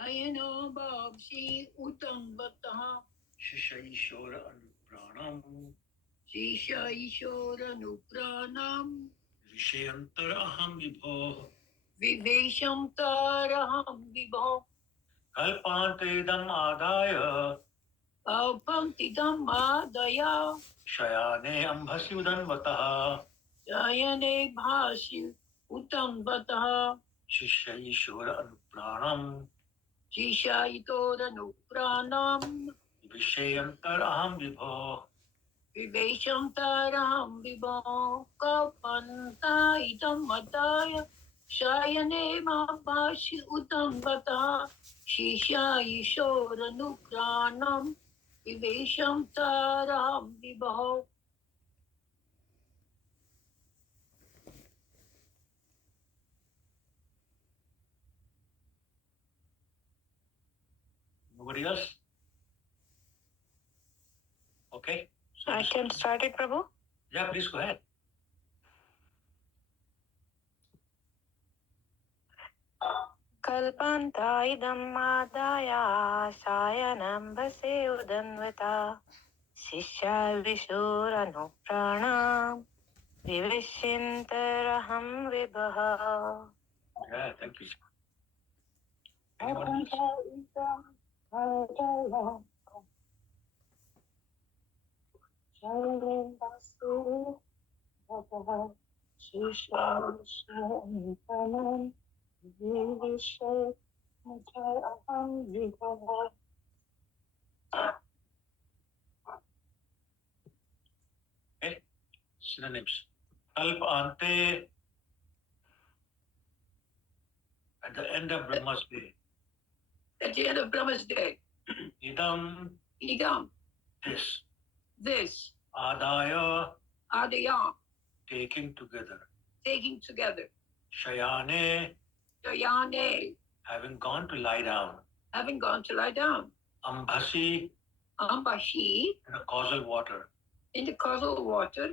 Ayano Babshi Utam Bataha Shisha Ishora Anupranam Shisha Ishora Nupranam Vishayantara Aham Vibho Vivesham Taraham Vibho Kalpantedam Adaya Alpantidam Madaya Shayane Ambhasi Udanvataha Jayane Bhashi Utam Bataha Shisha Ishora Anupranam Shisha Itora Nupranam Vishayantara Aham Vibho Vivesham Taraham Vibho Kalpanta Idam Madaya Shayane Mabashi Utam Bataha Shisha Ishora Nupranam Vivesham Taraham Vibho. Nobody else? Okay. So I can start it, Prabhu. Yeah, please go ahead. Kalpantaidam madaya sayanam base udanvata Sishya vishuranu pranam Vivishyantaraham vibaha. Yeah, thank you. Anyone Okay, synonyms. Kalpante, at the end of Brahma's day. At the end of Brahma's day. Idam, Idam. this. This. Adaya, Adaya. taking together. Taking together. Shayane, Shayane. having gone to lie down. Having gone to lie down. Ambhasi, Ambashi. in the causal water. In the causal water.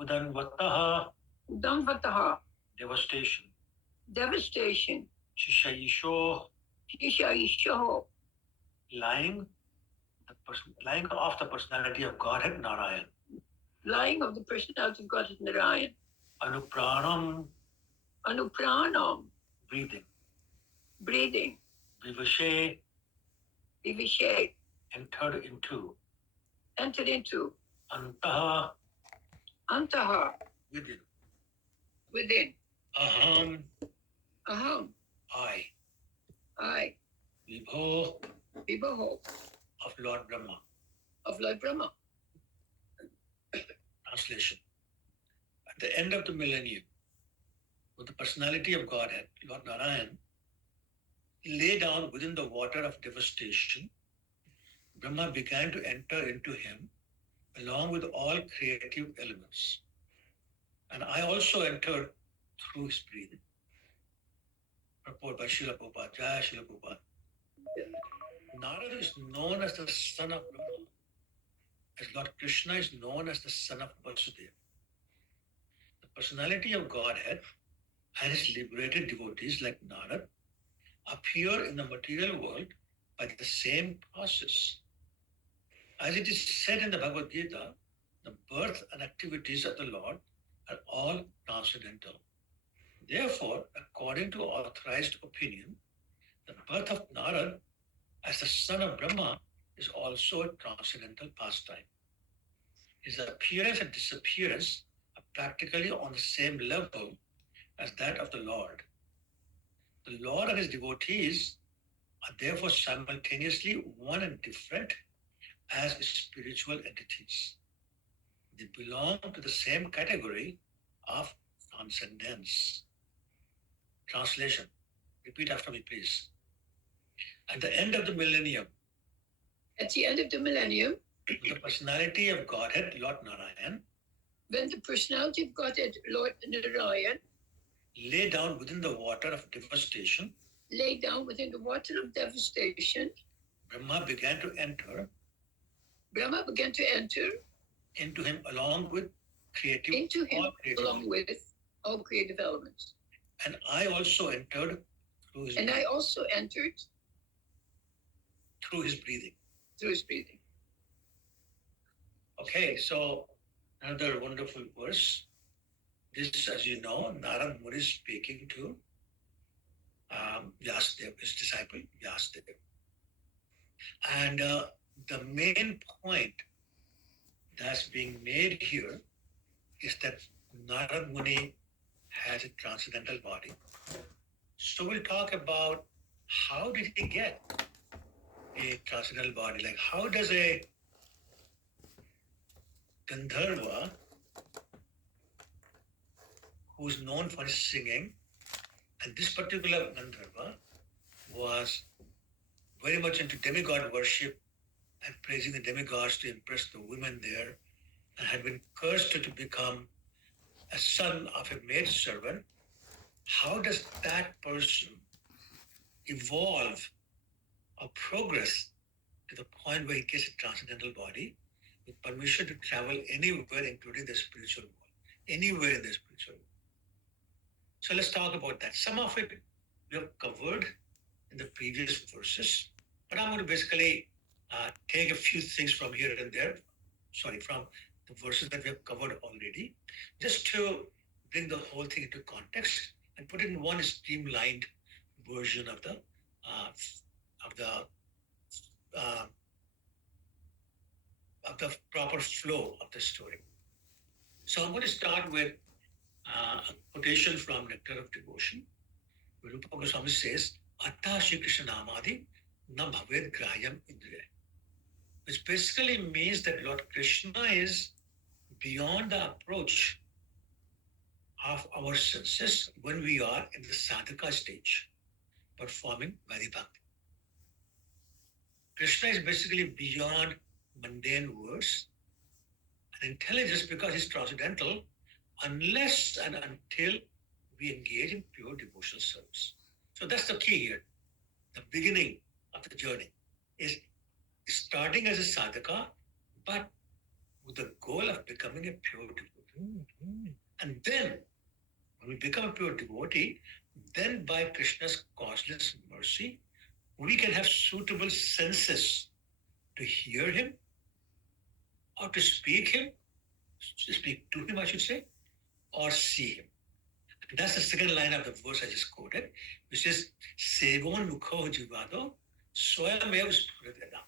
Udanvataha, Udanvataha. devastation. Devastation. Shishayisho, Shishayisho. lying of the personality of Godhead Narayan. Lying of the personality of Godhead Narayan. Anupranam, Anupranam. breathing. Breathing. Vivashe, Vivishe. entered into. Entered into. Antaha, Antaha. within. Within. Aham, Aham. I. I. Vibho, Vibho. of Lord Brahma. Of Lord Brahma. Translation. At the end of the millennium, when the personality of Godhead, Lord Narayan, lay down within the water of devastation, Brahma began to enter into him along with all creative elements. And I also entered through his breathing. Purport by Srila Prabhupada. Jai Srila Prabhupada. Narada is known as the son of Brahma, as Lord Krishna is known as the son of Vasudeva. The personality of Godhead and his liberated devotees like Narada appear in the material world by the same process. As it is said in the Bhagavad Gita, the birth and activities of the Lord are all transcendental. Therefore, according to authorized opinion, the birth of Narad as the son of Brahma is also a transcendental pastime. His appearance and disappearance are practically on the same level as that of the Lord. The Lord and his devotees are therefore simultaneously one and different as spiritual entities. They belong to the same category of transcendence. Translation. Repeat after me, please. At the end of the millennium, At the end of the millennium, the personality of Godhead, Lord Narayan, when the personality of Godhead, Lord Narayan, lay down within the water of devastation, lay down within the water of devastation, Brahma began to enter into him along with all creative elements. And I also entered through his I also entered through his breathing. Through his breathing. Okay, so another wonderful verse. This, as you know, Narad Muni is speaking to Vyasdev, his disciple Vyasdev. And the main point that's being made here is that Narad Muni has a transcendental body. So we'll talk about how did he get a transcendental body? Like how does a Gandharva who's known for his singing, and this particular Gandharva was very much into demigod worship and praising the demigods to impress the women there, and had been cursed to become a son of a maidservant. How does that person evolve or progress to the point where he gets a transcendental body with permission to travel anywhere, including the spiritual world, anywhere in the spiritual world? So let's talk about that. Some of it we have covered in the previous verses, but I'm going to basically take a few things from here and there, from the verses that we have covered already, just to bring the whole thing into context and put it in one streamlined version of the proper flow of the story. So I'm going to start with a quotation from Nectar of Devotion, where Rupa Goswami says, Atta Shri Krishna Namadi na bhaved grayam indriya, which basically means that Lord Krishna is beyond the approach of our senses when we are in the sadhaka stage, performing Vaidhi Bhakti. Krishna is basically beyond mundane words and intelligence because he's transcendental, unless and until we engage in pure devotional service. So that's the key here. The beginning of the journey is starting as a sadhaka, but with the goal of becoming a pure devotee. And then, when we become a pure devotee, then by Krishna's causeless mercy, we can have suitable senses to hear him or to speak to him, I should say, or see him. And that's the second line of the verse I just quoted, which is Sevon Mukho Jivado Swayam Spurita.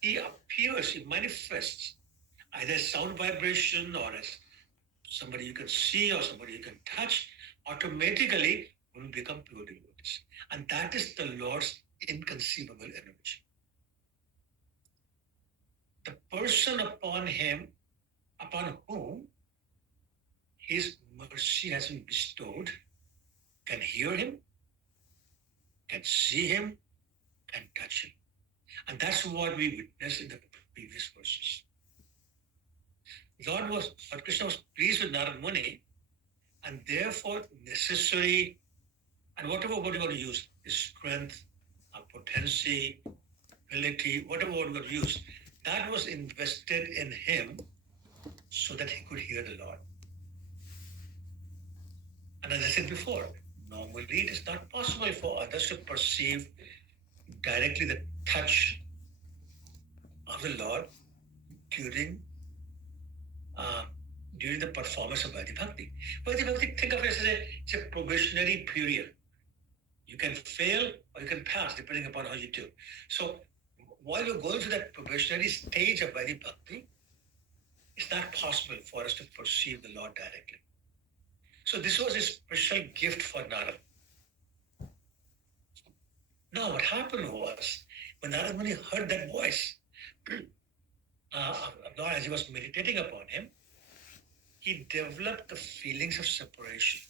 He appears, he manifests either as sound vibration or as somebody you can see or somebody you can touch, automatically when we become pure devotees. And that is the Lord's inconceivable energy. The person upon whom his mercy has been bestowed can hear him, can see him, can touch him. And that's what we witnessed in the previous verses. Lord Krishna was pleased with Narad Muni, and therefore necessary, and whatever word you want to use, is strength, potency, ability, whatever word you want to use, that was invested in him so that he could hear the Lord. And as I said before, normally it is not possible for others to perceive directly the touch of the Lord during the performance of Vaidhi Bhakti. Vaidhi Bhakti, think of it as it's a probationary period. You can fail or you can pass depending upon how you do. So while you're going through that probationary stage of Vaidhi Bhakti, it's not possible for us to perceive the Lord directly. So this was a special gift for Narad. Now what happened was, when Narad Muni heard that voice of Lord as he was meditating upon him, he developed the feelings of separation.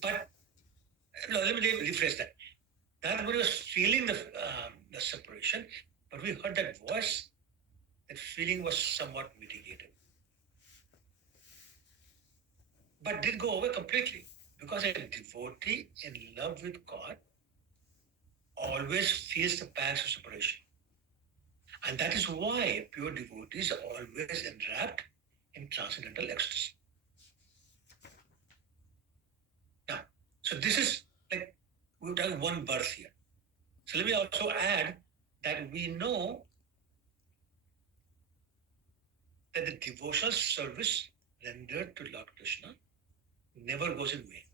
But no, let me rephrase that. Narad Muni was feeling the separation, but we heard that voice, that feeling was somewhat mitigated. But did go away completely, because a devotee in love with God always feels the pangs of separation. And that is why pure devotees are always enwrapped in transcendental ecstasy. Now, so this is like We're talking one birth here. So let me also add that we know that the devotional service rendered to Lord Krishna never goes in vain.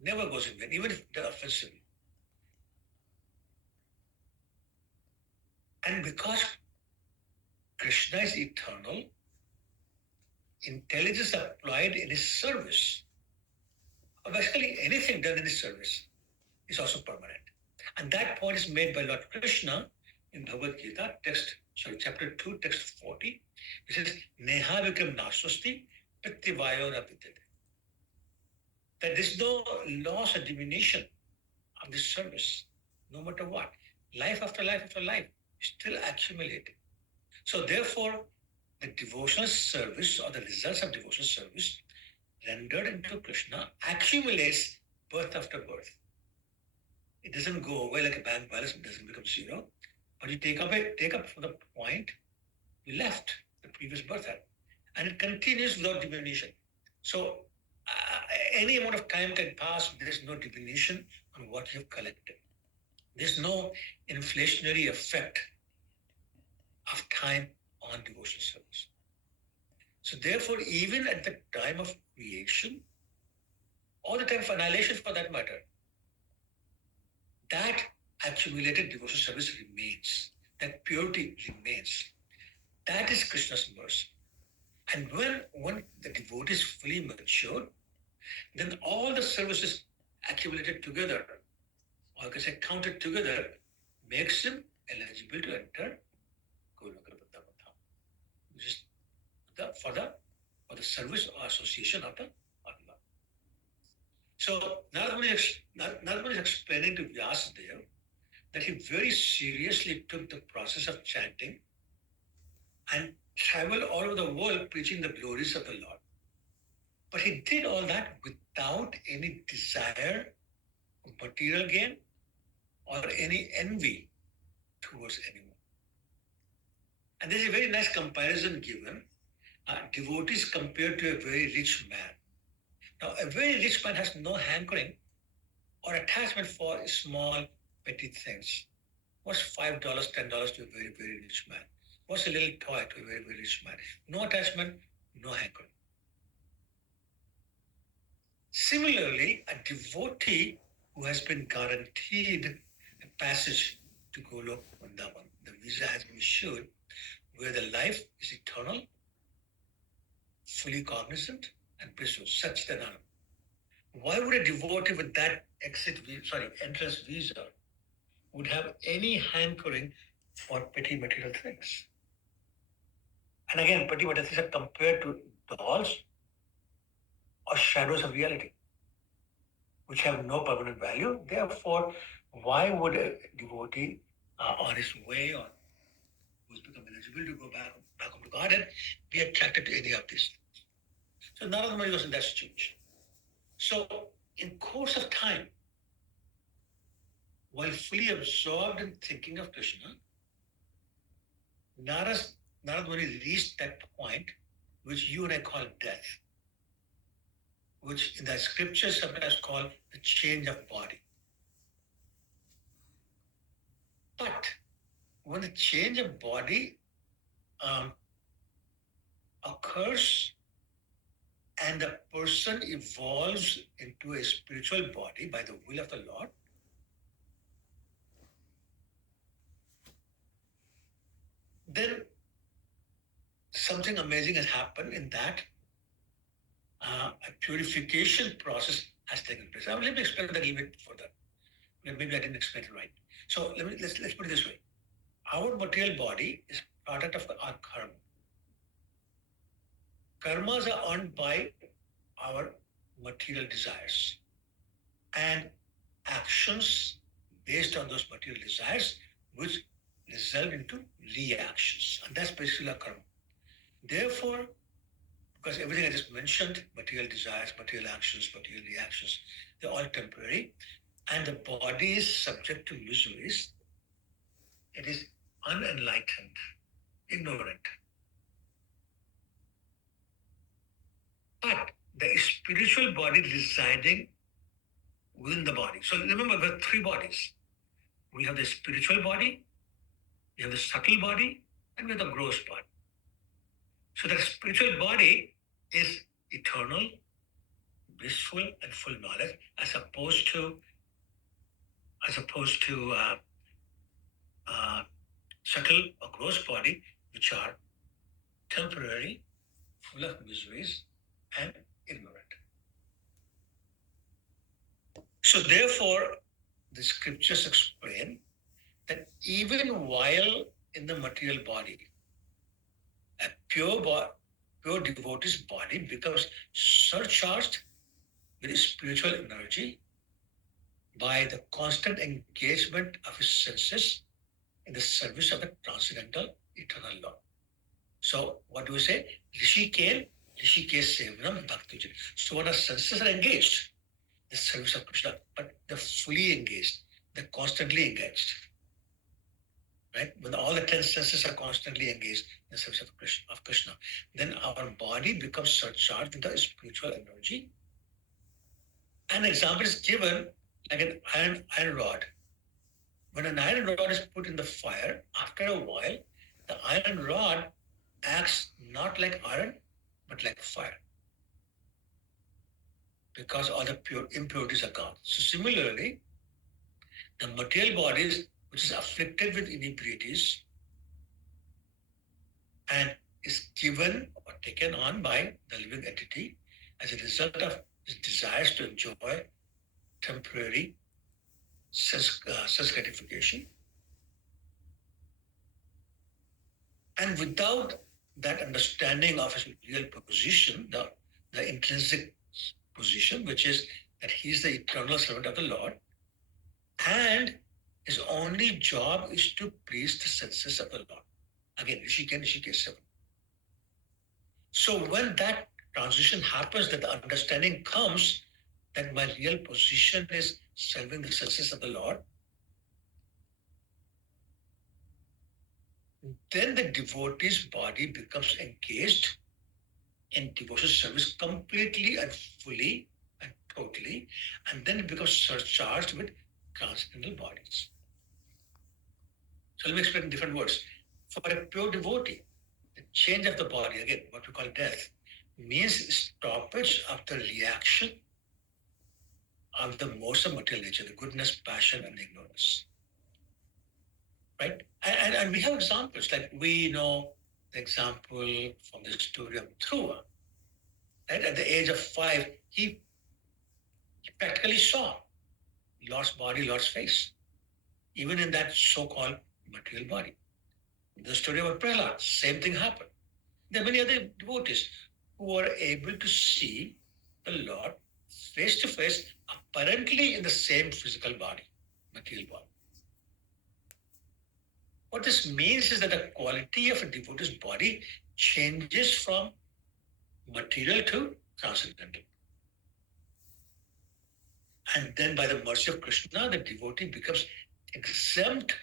Never goes in vain, even if they're offensive. And because Krishna is eternal, intelligence applied in his service, or basically anything done in his service, is also permanent. And that point is made by Lord Krishna in Bhagavad Gita, chapter 2, text 40. It says, Neha Vikram Naswasti Prithivayo Rapitade. That there's no loss or diminution of this service, no matter what. Life after life after life, still accumulating. So therefore, the devotional service or the results of devotional service rendered into Krishna accumulates birth after birth. It doesn't go away like a bank balance, it doesn't become zero. But you take up from the point you left the previous birth at. And it continues without diminution. So any amount of time can pass, there's no diminution on what you've collected. There's no inflationary effect of time on devotional service. So therefore, even at the time of creation, or the time of annihilation for that matter, that accumulated devotional service remains. That purity remains. That is Krishna's mercy. And when the devotee is fully matured, then all the services accumulated together, or I can say counted together, makes him eligible to enter Goloka Vrindavan, which is for the service or association of the Atma. So Narada is explaining to Vyasadeva that he very seriously took the process of chanting and traveled all over the world preaching the glories of the Lord. But he did all that without any desire of material gain or any envy towards anyone. And there's a very nice comparison given. Devotees compared to a very rich man. Now, a very rich man has no hankering or attachment for small, petty things. What's $5, $10 to a very, very rich man? What's a little toy to a very, very rich man? No attachment, no hankering. Similarly, a devotee who has been guaranteed a passage to Golok Vrindavan, the visa has been issued, where the life is eternal, fully cognizant, and peaceful, Satchidananda. Why would a devotee with that entrance visa would have any hankering for petty material things? And again, petty material things are compared to dolls or shadows of reality, which have no permanent value. Therefore, why would a devotee on his way or who's become eligible to go back home to Godhead be attracted to any of these? So Narada Muni was in that situation. So in course of time, while fully absorbed in thinking of Krishna, Narada Muni reached that point which you and I call death, which in the scriptures sometimes called the change of body. But when the change of body occurs and the person evolves into a spiritual body by the will of the Lord, then something amazing has happened in that a purification process has taken place. Let me explain that a little bit further. Maybe I didn't explain it right. So let's put it this way. Our material body is product of our karma. Karmas are earned by our material desires and actions based on those material desires, which result into reactions. And that's basically our karma. Therefore, because everything I just mentioned, material desires, material actions, material reactions, they're all temporary. And the body is subject to miseries. It is unenlightened, ignorant. But the spiritual body residing within the body. So remember, we have three bodies. We have the spiritual body, we have the subtle body, and we have the gross body. So the spiritual body is eternal, blissful, and full knowledge, as opposed to subtle or gross body, which are temporary, full of miseries, and ignorant. So therefore, the scriptures explain that even while in the material body, a pure devotee's body becomes surcharged with spiritual energy by the constant engagement of his senses in the service of the transcendental eternal Lord. So what do we say? Rishikesh Sevanam Bhakti. So when our senses are engaged in the service of Krishna, but they're fully engaged, they're constantly engaged. Right? When all the 10 senses are constantly engaged in the service of Krishna, then our body becomes surcharged with the spiritual energy. An example is given like an iron rod. When an iron rod is put in the fire, after a while, the iron rod acts not like iron, but like fire, because all the pure impurities are gone. So similarly, the material bodies, which is afflicted with inebriaties and is given or taken on by the living entity as a result of his desires to enjoy temporary sense gratification. And without that understanding of his real position, the intrinsic position, which is that he is the eternal servant of the Lord, and his only job is to please the senses of the Lord. Again, Rishikesh 7. So when that transition happens, that the understanding comes that my real position is serving the senses of the Lord, then the devotee's body becomes engaged in devotional service completely and fully and totally, and then it becomes surcharged with transcendental bodies. So let me explain in different words. For a pure devotee, the change of the body, again, what we call death, means stoppage of the reaction of the modes of material nature, the goodness, passion, and ignorance. Right? And we have examples, like we know the example from the story of Dhruva. Right? At the age of 5, he practically saw Lord's body, Lord's face, even in that so-called material body. The story of Prahlad, same thing happened. There are many other devotees who were able to see the Lord face to face, apparently in the same physical body, material body. What this means is that the quality of a devotee's body changes from material to transcendental. And then by the mercy of Krishna, the devotee becomes exempt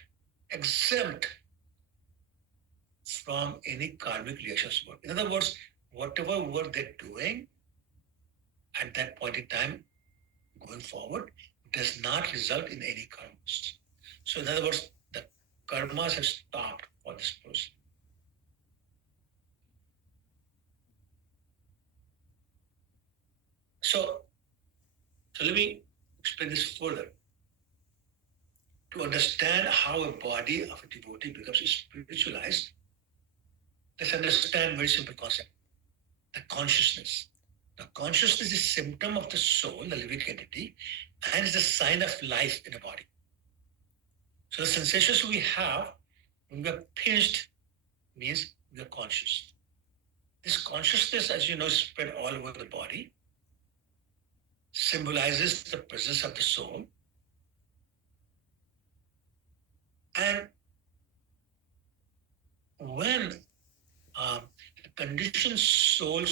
from any karmic reactions work. In other words, whatever work they're doing at that point in time going forward does not result in any karmas. So in other words, the karmas have stopped for this person. So let me explain this further. To understand how a body of a devotee becomes spiritualized, let's understand a very simple concept. The consciousness. The consciousness is a symptom of the soul, the living entity, and is a sign of life in a body. So the sensations we have when we are pinched means we are conscious. This consciousness, as you know, is spread all over the body, symbolizes the presence of the soul. And when conditioned soul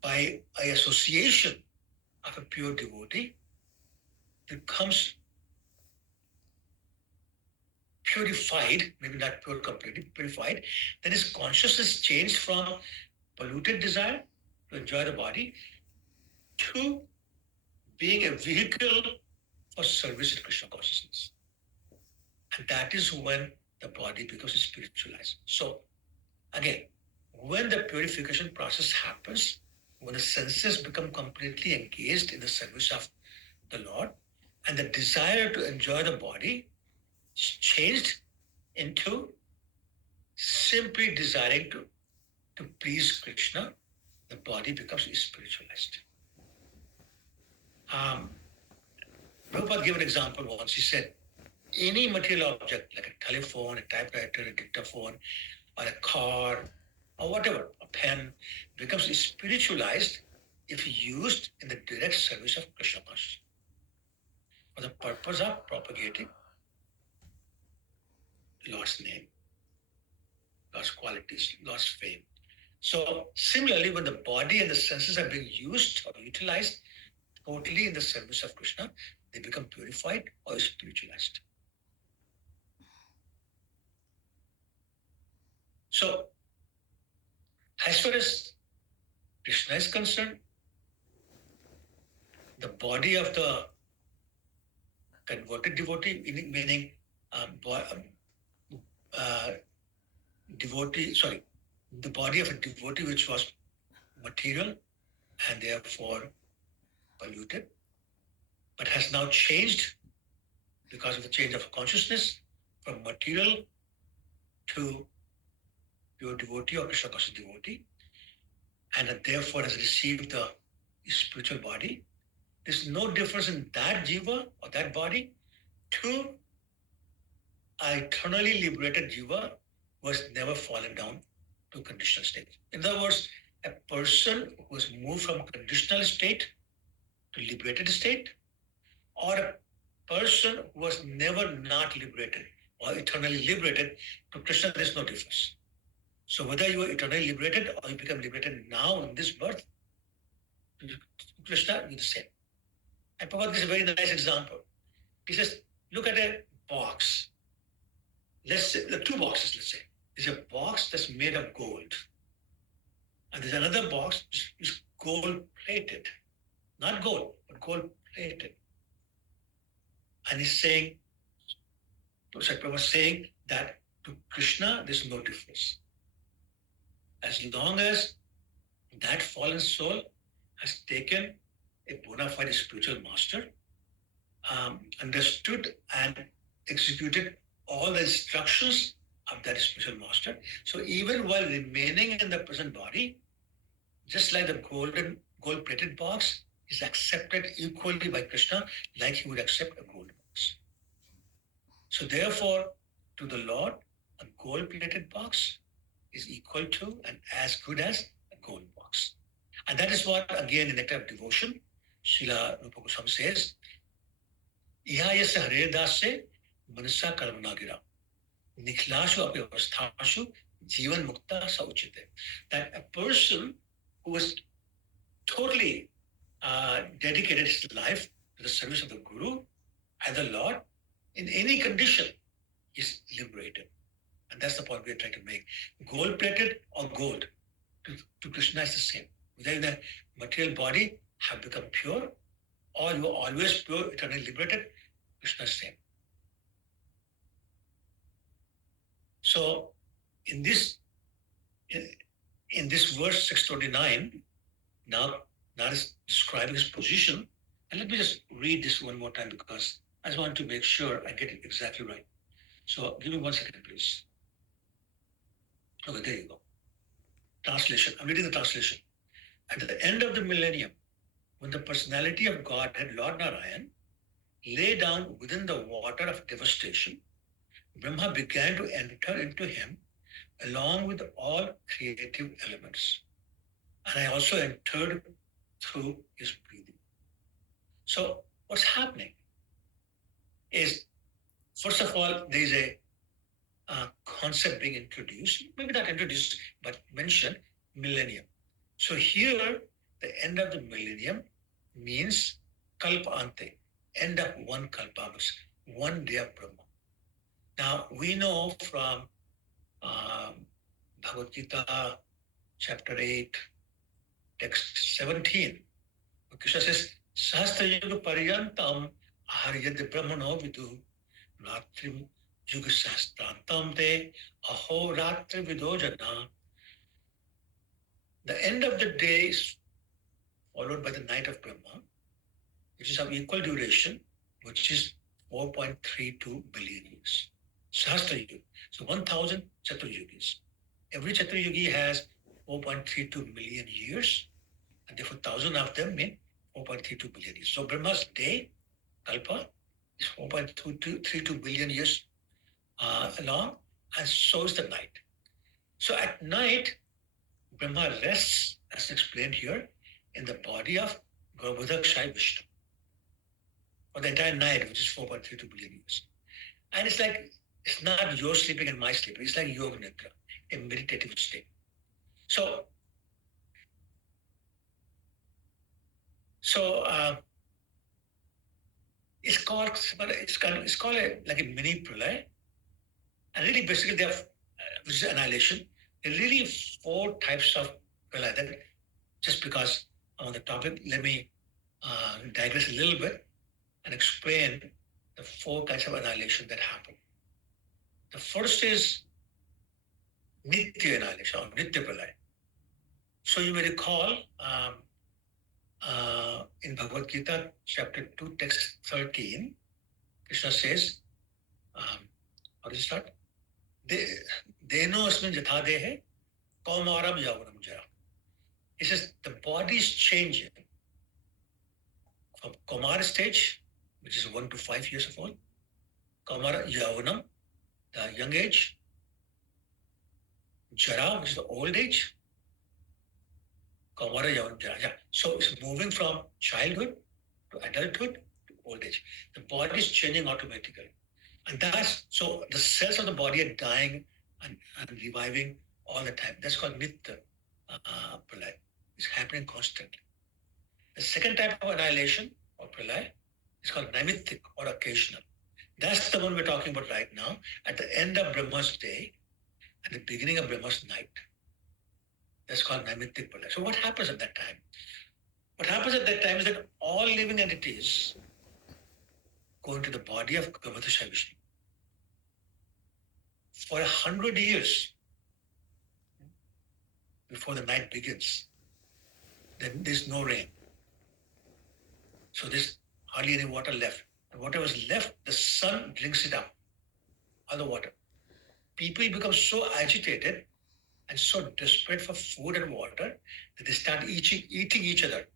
by association of a pure devotee becomes purified, maybe not pure completely purified, then his consciousness changed from polluted desire to enjoy the body to being a vehicle for service in Krishna consciousness. And that is when the body becomes spiritualized. So again, when the purification process happens, when the senses become completely engaged in the service of the Lord, and the desire to enjoy the body is changed into simply desiring to please Krishna, the body becomes spiritualized. Prabhupada gave an example once. He said, any material object like a telephone, a typewriter, a dictaphone, or a car, or whatever, a pen, becomes spiritualized if used in the direct service of Krishna consciousness for the purpose of propagating Lord's name, Lord's qualities, Lord's fame. So similarly, when the body and the senses are being used or utilized totally in the service of Krishna, they become purified or spiritualized. So as far as Krishna is concerned, the body of the converted devotee, meaning the body of a devotee which was material and therefore polluted, but has now changed because of the change of consciousness from material to pure devotee or Krishna conscious devotee, and therefore has received the spiritual body. There's no difference in that jiva or that body to an eternally liberated jiva who has never fallen down to conditional state. In other words, a person who has moved from conditional state to liberated state, or a person who was never not liberated or eternally liberated, to Krishna there is no difference. So whether you are eternally liberated or you become liberated now in this birth, to Krishna, you're the same. And Prabhupada gives a very nice example. He says, look at a box. Let's say, the two boxes, let's say. There's a box that's made of gold. And there's another box which is gold plated. Not gold, but gold plated. And he's saying, Prabhupada was saying that to Krishna, there's no difference. As long as that fallen soul has taken a bona fide spiritual master, understood and executed all the instructions of that spiritual master. So even while remaining in the present body, just like the gold-plated box is accepted equally by Krishna, like he would accept a gold box. So therefore, to the Lord, a gold-plated box is equal to and as good as a gold box. And that is what, again, in Nectar of Devotion, Srila Rupa Goswami says, Iha yasya hare dasya manasa karmana gira. Nikhlashu apyavasthashu jivan mukta sauchite. That a person who was totally dedicated his life to the service of the Guru and the Lord, in any condition, is liberated. And that's the point we're trying to make. Gold-plated or gold, to Krishna is the same. Whether in the material body have become pure, or you are always pure, eternally liberated, Krishna is the same. So in this verse 629, now is describing his position. And let me just read this one more time because I just want to make sure I get it exactly right. So give me 1 second, please. Okay, there you go. Translation. I'm reading the translation. At the end of the millennium, when the personality of Godhead, Lord Narayan, lay down within the water of devastation, Brahma began to enter into him along with all creative elements. And I also entered through his breathing. So what's happening is, first of all, there is a concept being introduced, maybe not introduced, but mentioned, millennium. So here, the end of the millennium means kalpa ante, end of one kalpa, one day of Brahma. Now, we know from Bhagavad Gita, chapter 8, text 17. Krishna says, Sahasra Yuga Paryantam Aharyad Brahmano Vidu Ratrim Yuga Sahastrantam Te Aho Ratri Vidojana. The end of the day is followed by the night of Brahma, which is of equal duration, which is 4.32 billion years. Sahasra Yuga. So 1000 Chaturyugis. Every Chaturyugi has 4.32 million years, and therefore 1000 of them mean 4.32 billion years. So Brahma's day, Kalpa, is 4.32 billion years long, and so is the night. So at night, Brahma rests, as explained here, in the body of Garbhodakshai Vishnu for the entire night, which is 4.32 billion years. And it's like, it's not your sleeping and my sleeping, it's like Yoga Nidra, a meditative state. So it's called like a mini pralay, and really basically they have, which is annihilation. There are really 4 types of pralay. That just because on the topic, let me digress a little bit and explain the 4 kinds of annihilation that happen. The first is Nitya annihilation or Nitya pralay. So you may recall in Bhagavad Gita, chapter 2, text 13, Krishna says, how does it start? Deno asmin jathadehe kaumaram yavanam jara. He says the body is changing from Kaumara stage, which is 1 to 5 years of old, Kaumara yavanam, the young age, Jara, which is the old age, Kaumara yavanam jara. Yeah. So it's moving from childhood to adulthood to old age. The body is changing automatically. And that's, so the cells of the body are dying and reviving all the time. That's called Nitya pralay. It's happening constantly. The second type of annihilation or pralay is called naimittic or occasional. That's the one we're talking about right now, at the end of Brahma's day and the beginning of Brahma's night. That's called naimittic pralay. So what happens at that time? What happens at that time is that all living entities go into the body of Garbhodakshai Vishnu. For 100 years before the night begins, then there's no rain. So there's hardly any water left. And whatever is left, the sun drinks it up, all the water. People become so agitated and so desperate for food and water that they start eating each other.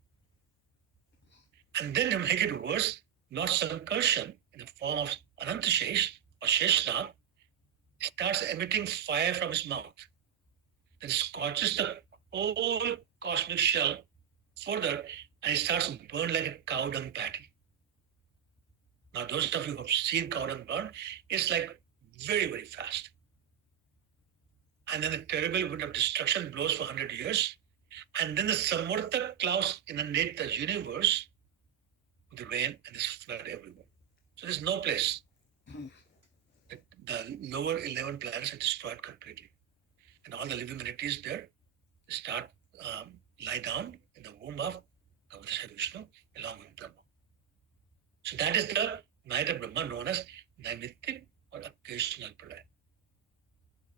And then to make it worse, Lord Sankarshan, in the form of Anantashesh or Sheshnath, starts emitting fire from his mouth that scorches the whole cosmic shell further, and it starts to burn like a cow dung patty. Now, those of you who have seen cow dung burn, it's like very, very fast. And then the terrible wind of destruction blows for 100 years, and then the Samvarta clouds inundate the universe with the rain, and there's flood everywhere. So there's no place. The lower 11 planets are destroyed completely. And all the living entities there start lie down in the womb of Garbhodakshai Vishnu along with Brahma. So that is the night of Brahma known as naimittic or occasional pralay.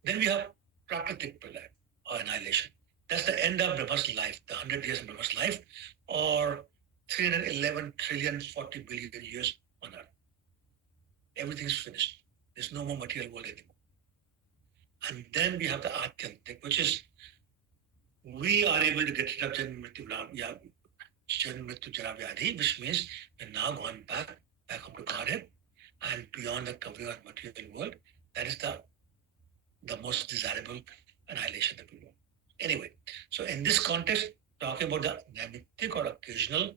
Then we have prakritik pralay or annihilation. That's the end of Brahma's life, the 100 years of Brahma's life, or 311 trillion 40 billion years on Earth. Everything's finished. There's no more material world anymore. And then we have the Atyantik, which is we are able to get rid of Janma Mrityu Jara Vyadhi, which means we're now gone back up to Godhead and beyond the covering of material world. That is the most desirable annihilation that we want. Anyway, so in this context, talking about the naimittic or occasional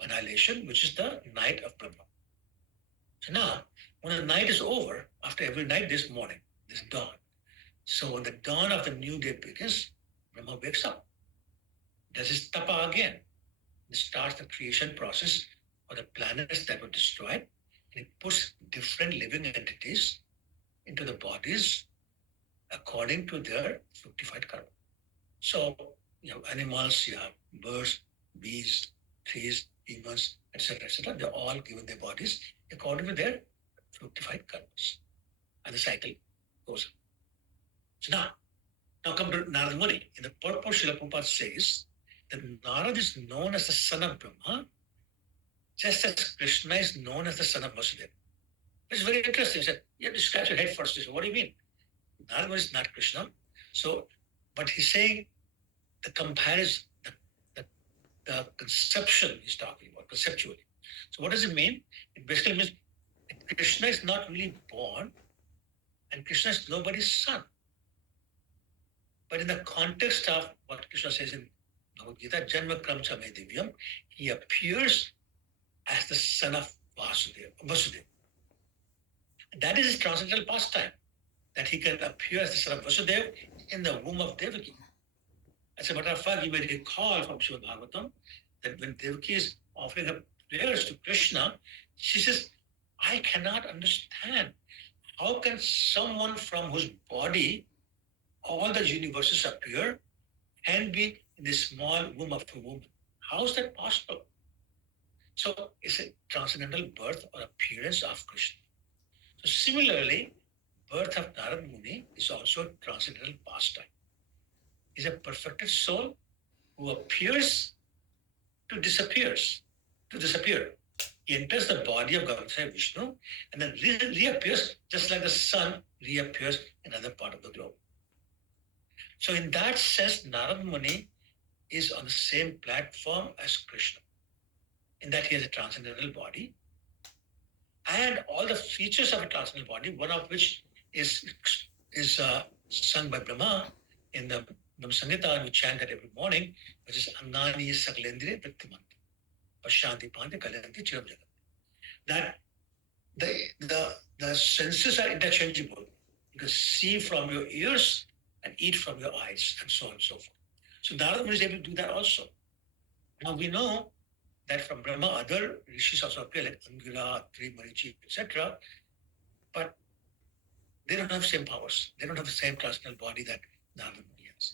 annihilation, which is the night of Brahma. So now, when the night is over, after every night, there's morning, there's dawn. So when the dawn of the new day begins, Brahma wakes up, does his tapa again, and starts the creation process for the planets that were destroyed, and it puts different living entities into the bodies according to their fructified karma. So you have animals, you have birds, bees, trees, humans, etc., etc. They're all given their bodies according to their fructified karmas. And the cycle goes on. So now come to Narada Muni. In the purport, Srila Prabhupada says that Narada is known as the son of Brahma, just as Krishna is known as the son of Vasudeva. It's very interesting. He said, you have to scratch your head first. He said, what do you mean? Narada is not Krishna. So, but he's saying the comparison, the conception he's talking about, conceptually. So what does it mean? It basically means that Krishna is not really born and Krishna is nobody's son. But in the context of what Krishna says in Bhagavad Gita, Janma Kram Chame Divyam, he appears as the son of Vasudeva. That is his transcendental pastime, that he can appear as the son of Vasudeva in the womb of Devaki. As a matter of fact, you may recall from Srimad Bhagavatam that when Devaki is offering her prayers to Krishna, she says, I cannot understand how can someone from whose body all the universes appear and be in the small womb of a woman. How is that possible? So it's a transcendental birth or appearance of Krishna. So similarly, birth of Narada Muni is also a transcendental pastime. He's a perfected soul who appears to disappear. He enters the body of Godhead Vishnu and then reappears just like the sun reappears in another part of the globe. So in that sense, Narada Muni is on the same platform as Krishna, in that he has a transcendental body and all the features of a transcendental body, one of which is sung by Brahma in the Brahma Samhita, we chant that every morning, which is Angani Sakalendri Prittimant, Pashanti Panti Kalanti Chiram Jagat. That the senses are interchangeable. You can see from your ears and eat from your eyes, and so on and so forth. So Narada Muni is able to do that also. Now we know that from Brahma, other rishis also appear like Angira, Atri, Marichi, etc. But they don't have the same powers. They don't have the same transcendental body that Narada Muni has.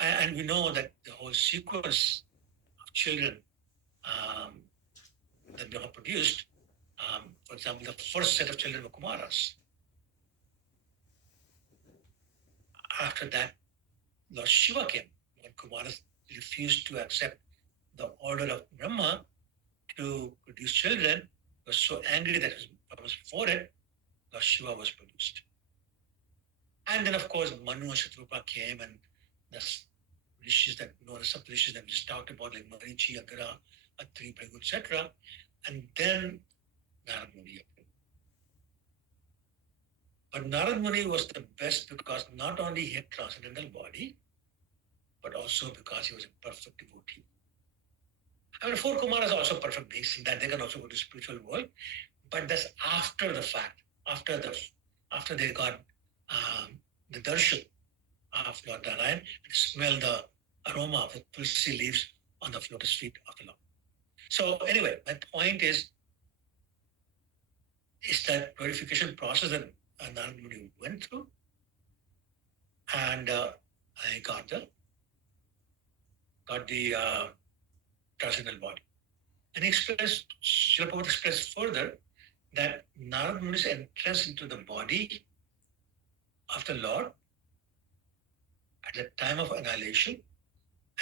And we know that the whole sequence of children that Brahma produced, for example, the first set of children were Kumaras. After that, Lord Shiva came when Kumaras refused to accept the order of Brahma to produce children. He was so angry that he was for it. Lord Shiva was produced. And then, of course, Manu and Shatrupa came, and the rishis that, the sub-rishis that we just talked about, like Marichi, Agra, Atri, Bhrigu, etc. And then Narada Muni appeared. But Narada Muni was the best because not only he had transcendental body, but also because he was a perfect devotee. I mean, 4 Kumaras are also perfect beings in that they can also go to spiritual world, but that's after the fact, after they got the darshan of Lord Narayan, smell the aroma of the tulsi leaves on the lotus feet of the Lord. So anyway, my point is that purification process that Narada Muni went through, and I got the transcendental body. And he expressed, Srila Prabhupada expressed further that Narada Muni's entrance into the body of the Lord at the time of annihilation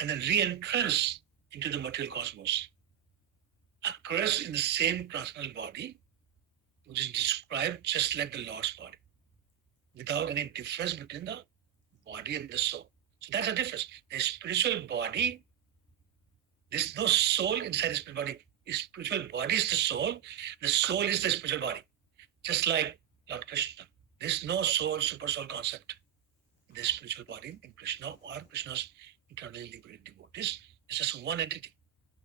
and then re-entrance into the material cosmos occurs in the same transcendental body, which is described just like the Lord's body, without any difference between the body and the soul. So that's the difference. The spiritual body, there's no soul inside the spiritual body. The spiritual body is the soul is the spiritual body. Just like Lord Krishna. There's no soul, super soul concept in the spiritual body in Krishna or Krishna's eternally liberated devotees. It's just one entity.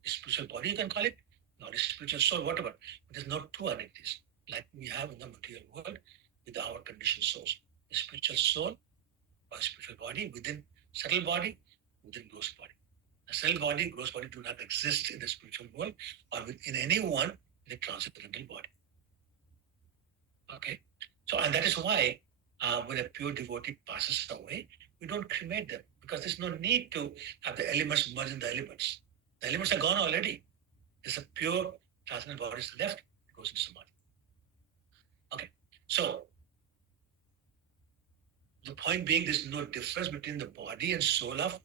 The spiritual body, you can call it, not a spiritual soul, whatever. But there's not 2 entities like we have in the material world with our conditioned souls. The spiritual soul or spiritual body within subtle body, within gross body. The subtle body, gross body do not exist in the spiritual world or in anyone in the transcendental body. Okay, so and that is why when a pure devotee passes away, we don't cremate them because there's no need to have the elements merge in the elements. The elements are gone already. There's a pure transcendental body is left. It goes into samadhi. Okay, so the point being, there's no difference between the body and soul of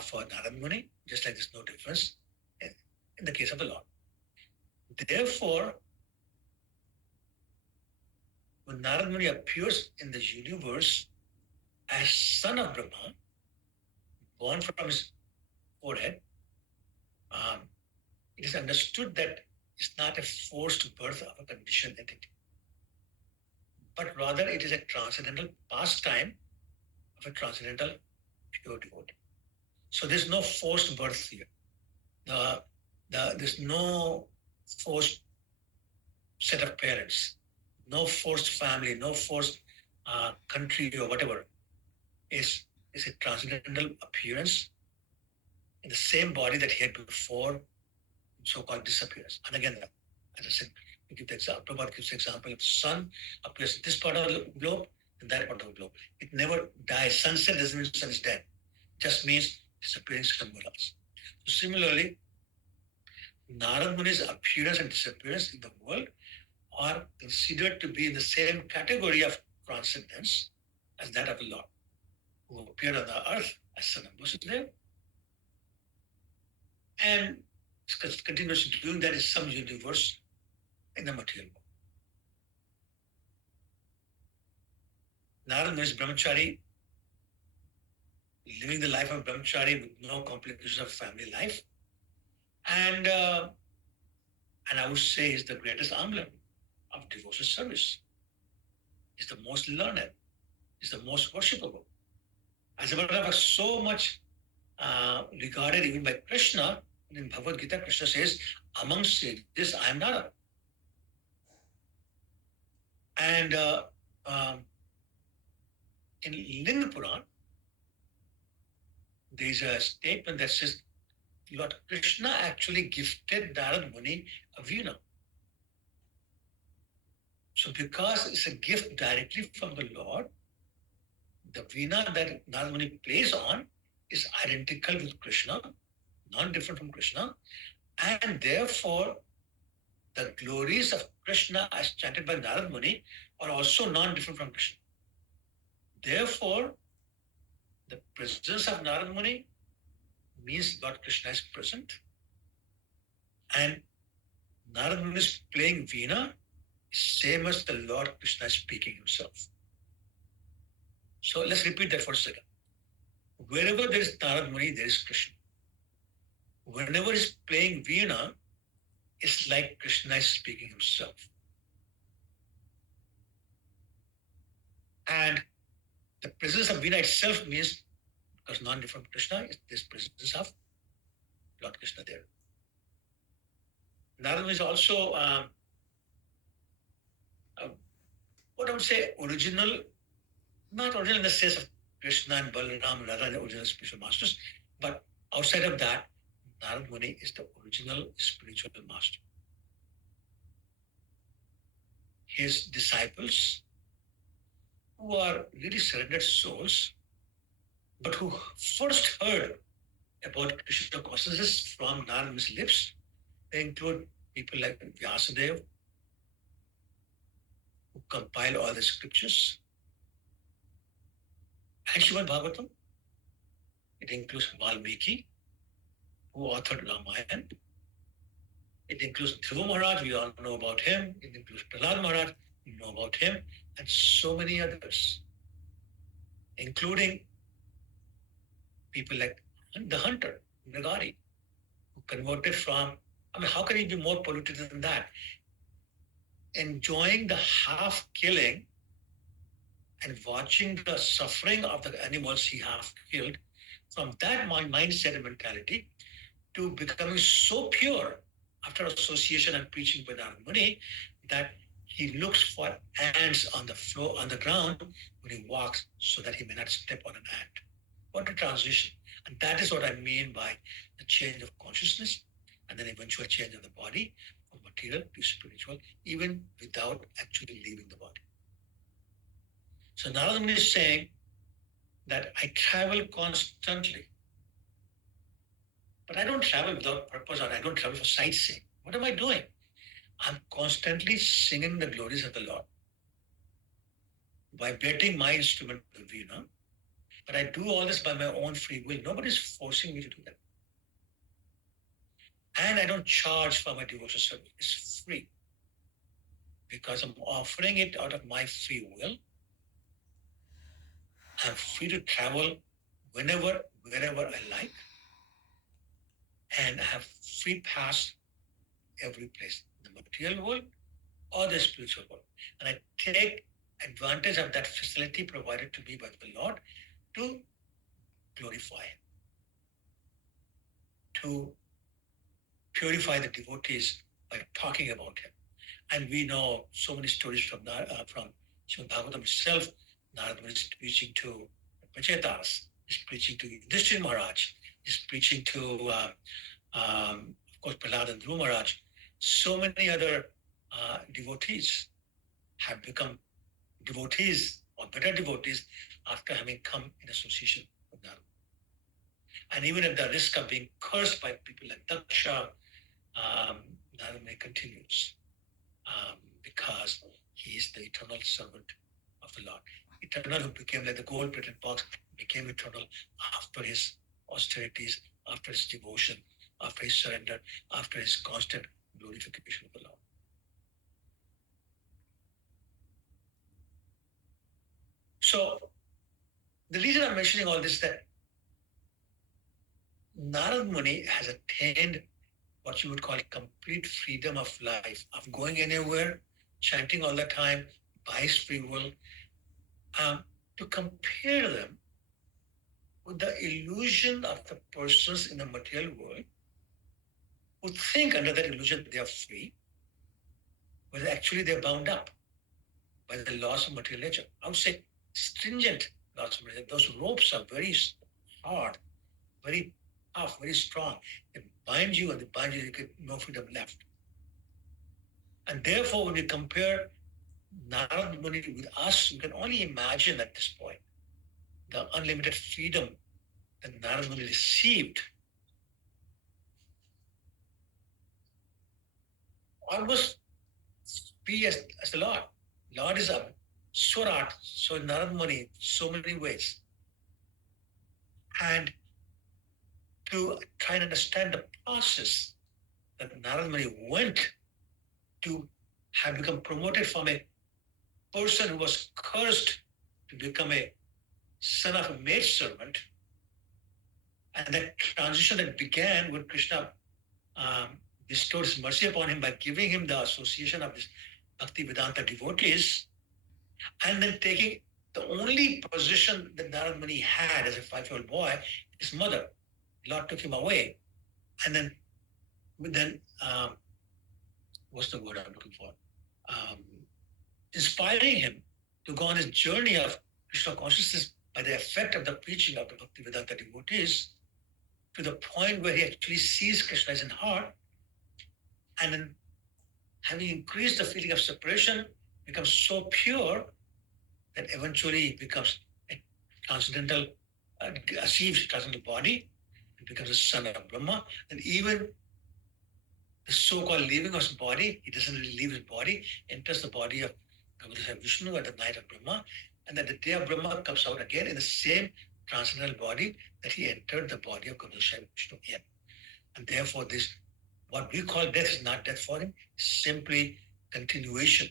for Narad Muni, just like there's no difference in the case of the Lord. Therefore, when Narad Muni appears in the universe as son of Brahma, born from his forehead, it is understood that it's not a forced birth of a conditioned entity, but rather it is a transcendental pastime of a transcendental pure devotee. So there's no forced birth here. There's no forced set of parents, no forced family, no forced country or whatever. Is a transcendental appearance in the same body that he had before so-called disappearance. And again, as I said, we give the example. Prabhupada gives the example of the sun appears in this part of the globe and that part of the globe. It never dies. Sunset doesn't mean the sun is dead. It just means disappearing somewhere else. So similarly, Narad Muni's appearance and disappearance in the world are considered to be in the same category of transcendence as that of the Lord, who appeared on the earth as son of Vasudev, and continuously doing that in some universe in the material world. Narad is brahmachari, living the life of brahmachari with no complications of family life, and I would say is the greatest emblem of devotional service. Is the most learned, is the most worshipable. As a matter of fact, so much regarded even by Krishna. In Bhagavad Gita, Krishna says, among sages, I am Narad. And in Linga Puran, there is a statement that says, Lord Krishna actually gifted Narad Muni a veena. So because it's a gift directly from the Lord, the veena that Narad Muni plays on is identical with Krishna, not different from Krishna, and therefore the glories of Krishna as chanted by Narad Muni are also non-different from Krishna. Therefore, the presence of Narad Muni means Lord Krishna is present, and Narad Muni is playing veena is same as the Lord Krishna is speaking himself. So let's repeat that for a second. Wherever there is Narad Muni, there is Krishna. Whenever he's playing veena, it's like Krishna is speaking himself. And the presence of veena itself means, because non-different Krishna, is this presence of Lord Krishna there. Narada is also, what I would say, original, not original in the sense of Krishna and Balaram and Radha, the original spiritual masters, but outside of that, Narad Muni is the original spiritual master. His disciples, who are really surrendered souls, but who first heard about Krishna consciousness from Narad Muni's lips, they include people like Vyasadeva, who compile all the scriptures, and Srimad Bhagavatam. It includes Valmiki, who authored Ramayana. It includes Dhruva Maharaj, we all know about him. It includes Prahlad Maharaj, we know about him, and so many others, including people like the hunter, Nagari, who converted from, how can he be more polluted than that? Enjoying the half killing and watching the suffering of the animals he half killed, from that mindset and mentality to becoming so pure after association and preaching with Narad Muni that he looks for ants on the floor, on the ground when he walks, so that he may not step on an ant. What a transition. And that is what I mean by the change of consciousness and then eventual change of the body from material to spiritual, even without actually leaving the body. So Narada Muni is saying that I travel constantly. But I don't travel without purpose, or I don't travel for sightseeing. What am I doing? I'm constantly singing the glories of the Lord, vibrating my instrument, the veena. But I do all this by my own free will. Nobody's forcing me to do that. And I don't charge for my devotional service. It's free because I'm offering it out of my free will. I'm free to travel whenever, wherever I like, and have free pass every place, in the material world or the spiritual world. And I take advantage of that facility provided to me by the Lord to glorify Him, to purify the devotees by talking about Him. And we know so many stories from Srimad Bhagavatam itself. Narada is preaching to Pachetas, is preaching to Yudhishthira Maharaj, is preaching to, of course, Prahlad and Dhruva Maharaj. So many other devotees have become devotees or better devotees after having come in association with Narada. And even at the risk of being cursed by people like Daksha, Narada continues. Because he is the eternal servant of the Lord. Eternal, who became like the gold-plated box, became eternal after his austerities, after his devotion, after his surrender, after his constant glorification of the Lord. So, the reason I'm mentioning all this is that Narad Muni has attained what you would call complete freedom of life, of going anywhere, chanting all the time, by his free will. To compare them with the illusion of the persons in the material world who think under that illusion they are free, but actually they're bound up by the laws of material nature. I would say stringent laws of material nature. Those ropes are very hard, very tough, very strong. They bind you, and they bind you get no freedom left. And therefore, when we compare Narad Muni with us, you can only imagine at this point the unlimited freedom that Narad Muni received. Almost be as the Lord. Lord is a Surat, so Narad Muni, so many ways. And to try and understand the process that Narad Muni went to have become promoted from a person who was cursed to become a son of a maidservant, and that transition that began when Krishna bestowed his mercy upon him by giving him the association of this Bhakti Vedanta devotees, and then taking the only position that Narad Muni had as a 5-year-old boy, his mother. Lord took him away, and then what's the word I'm looking for? Inspiring him to go on his journey of Krishna consciousness by the effect of the preaching of the Bhakti Vedanta devotees, to the point where he actually sees Krishna as in heart, and then having increased the feeling of separation, becomes so pure that eventually he becomes a transcendental, achieves transcendental body, and becomes a son of Brahma. And even the so-called leaving of his body, he doesn't really leave his body, enters the body of Vishnu at the night of Brahma, and then the day of Brahma comes out again in the same transcendental body that he entered the body of Vishnu in. And therefore, this, what we call death, is not death for him, simply continuation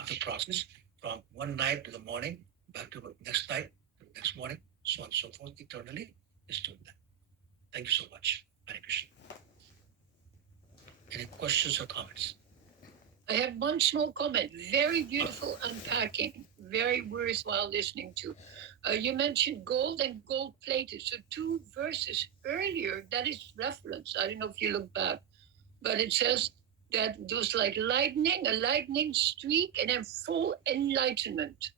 of the process from one night to the morning, back to the next night, to the next morning, so on and so forth, eternally is doing that. Thank you so much. Hare Krishna. Any questions or comments? I have one small comment. Very beautiful unpacking. Very worthwhile listening to. You mentioned gold and gold plated. So 2 verses earlier, that is reference. I don't know if you look back, but it says that there was like lightning, a lightning streak, and then full enlightenment.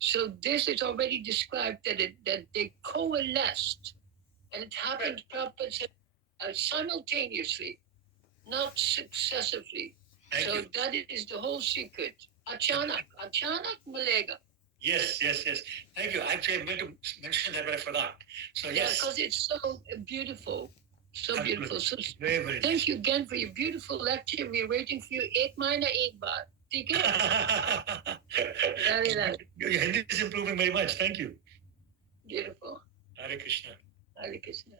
So this is already described that they coalesced, and it happened simultaneously, not successively. Thank so you. that is the whole secret. Achanak malega. Yes. Thank you. Actually, I meant to mention that, but I forgot. So Yeah, yes, because it's so beautiful. So absolutely. beautiful. So Very, very thank nice. you again for your beautiful lecture. We're waiting for you. 8 महीना 1 बार. ठीक है? Very nice. Your Hindi is improving very much. Thank you. Beautiful. Hare Krishna. Hare Krishna.